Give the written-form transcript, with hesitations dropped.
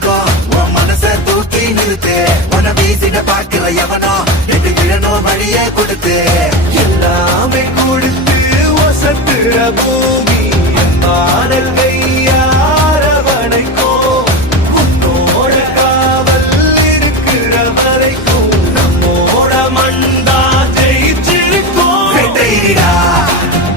வரைக்கும் உன் மனச தூக்கி நிறுத்து. உன வீசிட பாக்குற எவனோ எட்டு விழணும் வழியே கொடுத்து. எல்லாமே கொடுத்து ஒசத்துற பூமி